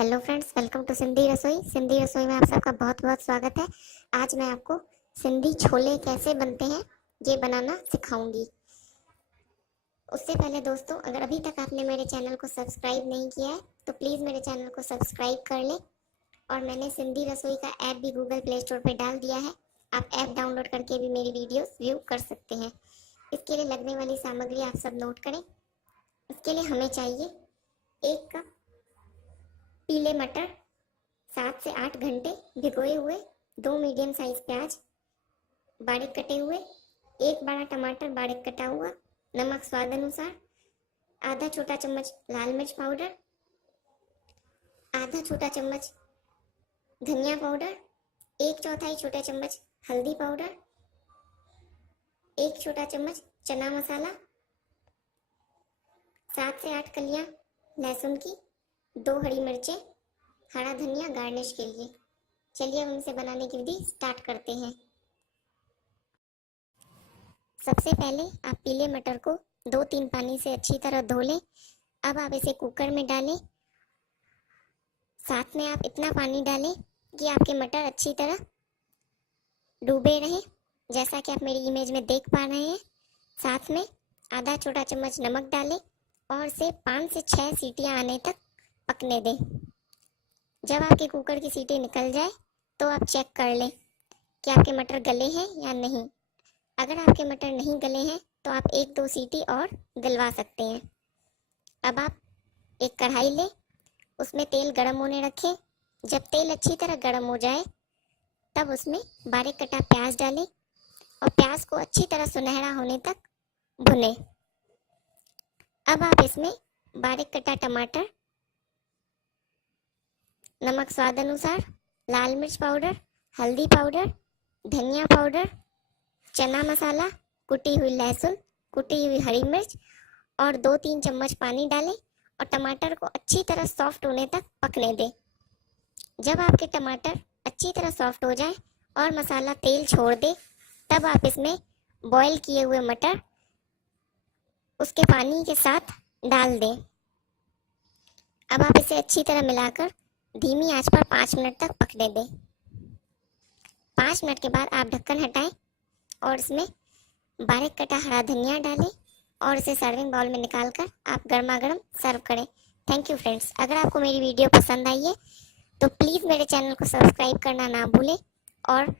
Hello friends, welcome to Sindhi Rasoi. Sindhi रसोई में आप सबका बहुत बहुत स्वागत है। आज मैं आपको सिंधी छोले कैसे बनते हैं ये बनाना सिखाऊंगी। उससे पहले दोस्तों, अगर अभी तक आपने मेरे चैनल को सब्सक्राइब नहीं किया है तो प्लीज़ मेरे चैनल को सब्सक्राइब कर लें। और मैंने सिंधी रसोई का ऐप भी गूगल प्ले स्टोर पर डाल दिया है। आप ऐप डाउनलोड करके भी मेरी वीडियोस व्यू कर सकते हैं। इसके लिए लगने वाली सामग्री आप सब नोट करें। इसके लिए हमें चाहिए 1 कप पीले मटर, 7 से 8 घंटे भिगोए हुए, 2 मीडियम साइज प्याज बारीक कटे हुए, 1 बड़ा टमाटर बारीक कटा हुआ, नमक स्वाद अनुसार, आधा छोटा चम्मच लाल मिर्च पाउडर, आधा छोटा चम्मच धनिया पाउडर, 1/4 छोटा चम्मच हल्दी पाउडर, 1 छोटा चम्मच चना मसाला, 7 से 8 कलियां लहसुन की, 2 हरी मिर्चें, हरा धनिया गार्निश के लिए। चलिए हम इसे बनाने की विधि स्टार्ट करते हैं। सबसे पहले आप पीले मटर को 2-3 पानी से अच्छी तरह धो लें। अब आप इसे कुकर में डालें। साथ में आप इतना पानी डालें कि आपके मटर अच्छी तरह डूबे रहें, जैसा कि आप मेरी इमेज में देख पा रहे हैं। साथ में आधा छोटा चम्मच नमक डालें और इसे 5 से 6 सीटियां आने तक पकने दें। जब आपके कुकर की सीटी निकल जाए तो आप चेक कर लें कि आपके मटर गले हैं या नहीं। अगर आपके मटर नहीं गले हैं तो आप 1-2 सीटी और दिलवा सकते हैं। अब आप एक कढ़ाई लें, उसमें तेल गर्म होने रखें। जब तेल अच्छी तरह गर्म हो जाए तब उसमें बारीक कटा प्याज डालें और प्याज को अच्छी तरह सुनहरा होने तक भुनें। अब आप इसमें बारीक कटा टमाटर, नमक स्वाद अनुसार, लाल मिर्च पाउडर, हल्दी पाउडर, धनिया पाउडर, चना मसाला, कुटी हुई लहसुन, कुटी हुई हरी मिर्च और 2-3 चम्मच पानी डालें और टमाटर को अच्छी तरह सॉफ्ट होने तक पकने दें। जब आपके टमाटर अच्छी तरह सॉफ्ट हो जाए और मसाला तेल छोड़ दे तब आप इसमें बॉईल किए हुए मटर उसके पानी के साथ डाल दें। अब आप इसे अच्छी तरह मिलाकर धीमी आंच पर 5 मिनट तक पकने दें। 5 मिनट के बाद आप ढक्कन हटाएं और इसमें बारीक कटा हरा धनिया डालें और इसे सर्विंग बाउल में निकालकर आप गर्मा गर्म सर्व करें। Thank you friends. अगर आपको मेरी वीडियो पसंद आई है तो प्लीज़ मेरे चैनल को सब्सक्राइब करना ना भूलें और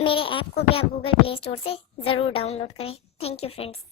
मेरे ऐप को भी आप गूगल प्ले स्टोर से ज़रूर डाउनलोड करें। Thank you friends.